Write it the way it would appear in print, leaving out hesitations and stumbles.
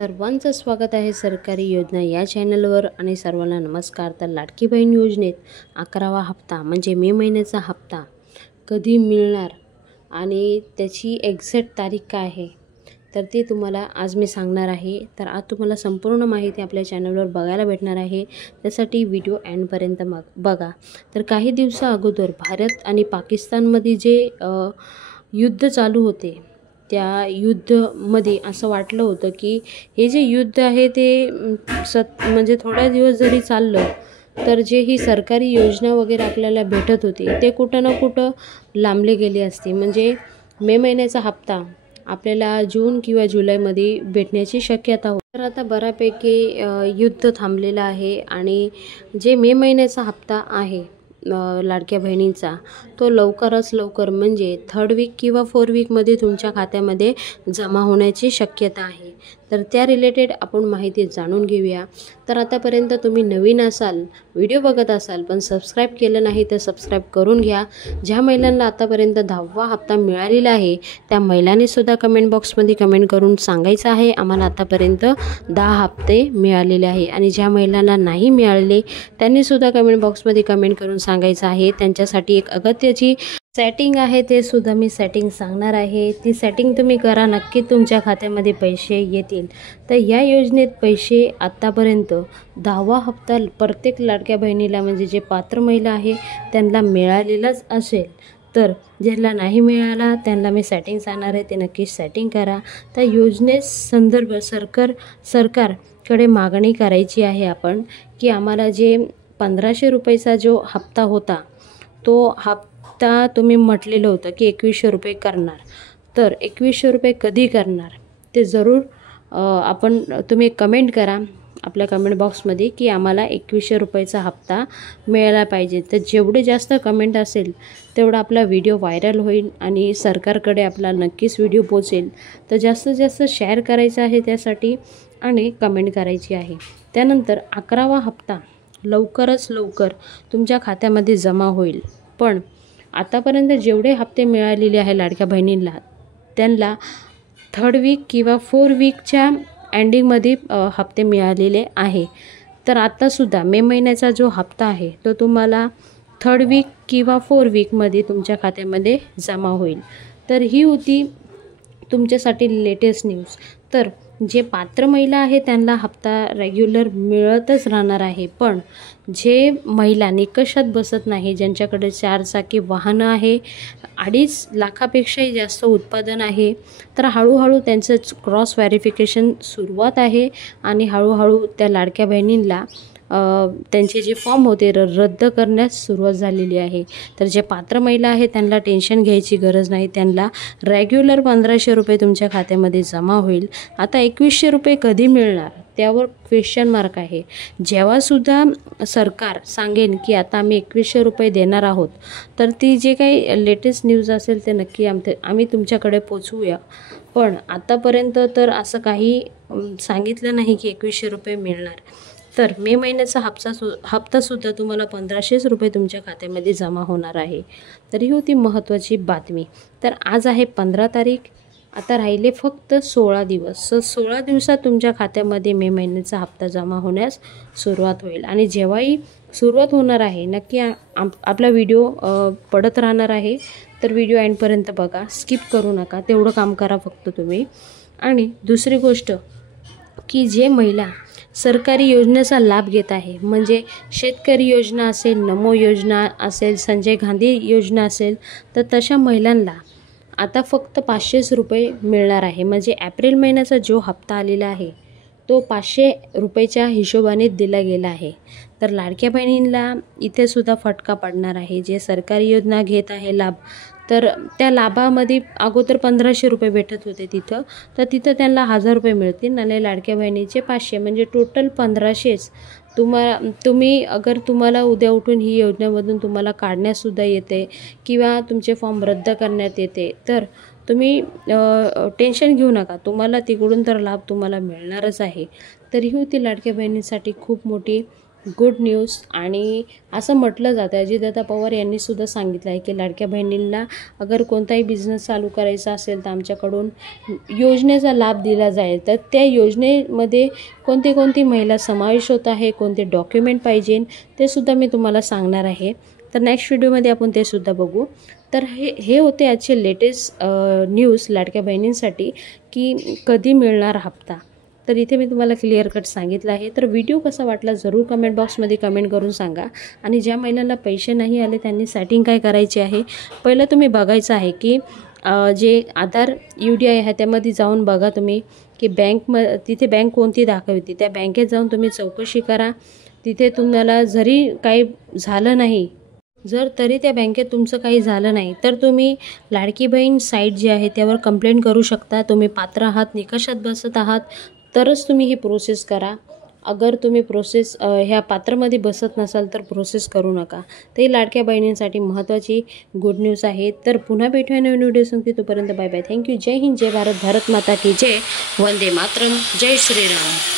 सर्वांचं स्वागत आहे सरकारी योजना या चॅनलवर आणि सर्वांना नमस्कार। तर लाडकी बहीण योजनेत 11वा हप्ता म्हणजे मे महिन्याचा हप्ता कधी मिळणार आणि त्याची एक्झॅक्ट तारीख काय आहे तर ते तुम्हाला आज मी सांगणार आहे। तर आज तुम्हाला संपूर्ण माहिती आपल्या चॅनलवर बघायला भेटणार आहे, त्यासाठी व्हिडिओ एंडपर्यंत बघा। तर काही दिवसा अगोदर भारत आणि पाकिस्तानमध्ये जे युद्ध चालू होते त्या युद्धमध्ये असं वाटलं होतं की हे जे युद्ध आहे ते म्हणजे थोड्या दिवस जरी चाललं तर जे ही सरकारी योजना वगैरे आपल्याला भेटत होती ते कुठं ना कुठं लांबले गेले असते। म्हणजे मे महिन्याचा हप्ता आपल्याला जून किंवा जुलैमध्ये भेटण्याची शक्यता होती। तर आता बऱ्यापैकी युद्ध थांबलेलं आहे आणि जे मे महिन्याचा हप्ता आहे लाडक्या बहिणींचा तो लवकरच लवकर म्हणजे 3rd वीक किंवा 4th वीकमध्ये तुमच्या खात्यामध्ये जमा होण्याची शक्यता आहे। तर त्या रिलेटेड आपण माहिती जाणून घेऊया। तर आतापर्यंत तुम्ही नवीन असाल, व्हिडिओ बघत असाल पण सबस्क्राईब केलं नाही तर सबस्क्राईब करून घ्या। ज्या महिलांना आतापर्यंत 10वा हप्ता मिळालेला आहे त्या महिलांनी सुद्धा कमेंट बॉक्समध्ये कमेंट करून सांगायचं आहे आम्हाला आतापर्यंत 10 हप्ते मिळालेले आहे, आणि ज्या महिलांना नाही मिळाले त्यांनी सुद्धा कमेंट बॉक्समध्ये कमेंट करून सांगायचं आहे। त्यांच्यासाठी एक अगत्याची सेटिंग आहे ते सुद्धा मी सेटिंग सांगणार आहे। ती सेटिंग तुम्ही करा, नक्की तुमच्या खात्यामध्ये पैसे येतील। तर या योजनेत पैसे आत्तापर्यंत 10वा हप्ता प्रत्येक लाडक्या बहिणीला म्हणजे जे पात्र महिला आहे त्यांना मिळालेलाच असेल। तर ज्यांना नाही मिळाला त्यांना मी सेटिंग सांगणार आहे, ते नक्की सेटिंग करा। त्या योजनेस संदर्भ सरकारकडे मागणी करायची आहे आपण की आम्हाला जे 1500 रुपयाचा जो हप्ता होता तो हप्ता तुम्ही म्हटलेलं होतं की 2100 रुपये करणार, तर 2100 रुपये कधी करणार ते जरूर तुम्ही कमेंट करा आपल्या कमेंट बॉक्समध्ये की आम्हाला 2100 रुपयाचा हप्ता मिळाला पाहिजे। तर जेवढे जास्त कमेंट असेल तेवढा आपला व्हिडिओ व्हायरल होईल आणि सरकारकडे आपला नक्कीच व्हिडिओ पोचेल। तर जास्तीत जास्त शेअर करायचं आहे त्यासाठी आणि कमेंट करायची आहे। त्यानंतर 11वा हप्ता लवकरच लवकर तुमच्या खात्यामध्ये जमा होईल। पण आतापर्यंत जेवढे हप्ते मिळालेले आहे लाडक्या बहिणींना त्यांना 3rd वीक किंवा 4th वीकच्या एंडिंगमध्ये हप्ते मिळालेले आहे। तर आत्तासुद्धा मे महिन्याचा जो हप्ता आहे तो तुम्हाला 3rd वीक किंवा 4th वीकमध्ये तुमच्या खात्यामध्ये जमा होईल। तर ही होती तुमच्यासाठी लेटेस्ट न्यूज। तर जे पात्र महिला आहे त्यांना हप्ता रेग्युलर मिळतच राहणार आहे, पण जे महिला निकषात बसत नाही, ज्यांच्याकडे 4 चाकी वाहनं आहे, 2.5 लाखापेक्षाही जास्त उत्पादन आहे, तर हळूहळू त्यांचं क्रॉस व्हेरिफिकेशन सुरुवात आहे आणि हळूहळू त्या लाडक्या बहिणींना त्यांचे जे फॉर्म होते रद्द करण्यास सुरुवात झालेली आहे। तर जे पात्र महिला आहे त्यांना टेन्शन घ्यायची गरज नाही, त्यांना रेग्युलर 1500 रुपये तुमच्या खात्यामध्ये जमा होईल। आता 2100 रुपये कधी मिळणार त्यावर क्वेश्चन मार्क आहे। जेव्हासुद्धा सरकार सांगेन की आता आम्ही 2100 रुपये देणार आहोत तर ती जे काही लेटेस्ट न्यूज असेल ते नक्की आम्ही तुमच्याकडे पोचवूया। पण आतापर्यंत तर असं काही सांगितलं नाही की 2100 रुपये मिळणार। तर मे महिन्याचा हप्तासुद्धा तुम्हाला 1500 रुपये तुमच्या खात्यामध्ये जमा होणार आहे। तर ही होती महत्त्वाची बातमी। तर आज आहे 15 तारीख, आता राहिले फक्त 16 दिवस। 16 दिवसात तुमच्या खात्यामध्ये मे महिन्याचा हप्ता जमा होण्यास सुरुवात होईल। आणि जेव्हाही सुरुवात होणार आहे नक्की आपला व्हिडिओ पडत राहणार आहे, तर व्हिडिओ एंडपर्यंत बघा, स्किप करू नका, तेवढं काम करा फक्त तुम्ही। आणि दुसरी गोष्ट की जे महिला सरकारी योजनेचा लाभ घेत आहे, म्हणजे शेतकरी योजना असेल, नमो योजना असेल, संजय गांधी योजना असेल, तर तशा महिलांना आता फक्त 500 रुपये मिळणार आहे। म्हणजे एप्रिल महिन्याचा जो हप्ता आलेला आहे तो 500 रुपयेच्या हिशोबाने दिला गेला आहे। तर लाडक्या बहिणींना इथे सुद्धा फटका पडणार आहे। जे सरकारी योजना घेत आहे लाभ, तर त्या लाभामध्ये अगोदर 1500 रुपये भेटत होते तर तिथं त्यांना 1000 रुपये मिळतील आणि लाडक्या बहिणीचे 500 म्हणजे टोटल 1500च तुम्हाला उद्या उठून ही योजनेमधून तुम्हाला काढण्यासुद्धा येते किंवा तुमचे फॉर्म रद्द करण्यात येते, तर तुम्ही टेन्शन घेऊ नका, तुम्हाला तिकडून तर लाभ तुम्हाला मिळणारच आहे। तर ही होती लाडक्या बहिणींसाठी खूप मोठी गुड न्यूज आणि असं म्हटलं जातं, अजितदादा पवार यांनी सुद्धा सांगितलं आहे की लाडक्या बहिणींना अगर कोणताही बिझनेस चालू करायचा असेल तर आमच्याकडून योजनेचा लाभ दिला जाईल. तर त्या योजनेमध्ये कोणती महिला समावेश होत आहे, कोणते डॉक्युमेंट पाहिजे ते सुद्धा मी तुम्हाला सांगणार आहे. तर नेक्स्ट व्हिडिओमध्ये आपण ते सुद्धा बघू. तर हे होते आजचे लेटेस्ट न्यूज लाडक्या बहिणींसाठी की कधी मिळणार हप्ता. तर इथे मी तुम्हाला क्लिअर कट सांगितलं आहे. तर व्हिडिओ कसा वाटला जरूर कमेंट बॉक्समध्ये कमेंट करून सांगा. आणि ज्या महिलांना पैसे नाही आले त्यांनी सेटिंग काय करायची आहे, पहिलं तुम्ही बघायचं आहे की जे आधार UDI आहे त्यामध्ये जाऊन बघा तुम्ही की तिथे बँक कोणती दाखवते, त्या बँकेत जाऊन तुम्ही चौकशी करा. तिथे तुम्हाला जरी काही झालं नाही, तरी त्या बँकेत तुमचं काही झालं नाही तर तुम्ही लाडकी बहीण साईट जी आहे त्यावर कंप्लेंट करू शकता. तुम्ही पात्र आहात, निकषात बसत आहात तरच तुम्ही ही प्रोसेस करा. अगर तुम्ही प्रोसेस ह्या पात्रमध्ये बसत नसाल तर प्रोसेस करू नका. ते लाडक्या बहिणींसाठी महत्त्वाची गुड न्यूज आहे. तर पुन्हा भेटूया नवीन व्हिडिओ सांगते. तोपर्यंत बाय बाय. थँक्यू. जय हिंद, जय भारत, भारत माता की जय. वंदे मातरम. जय श्रीराम.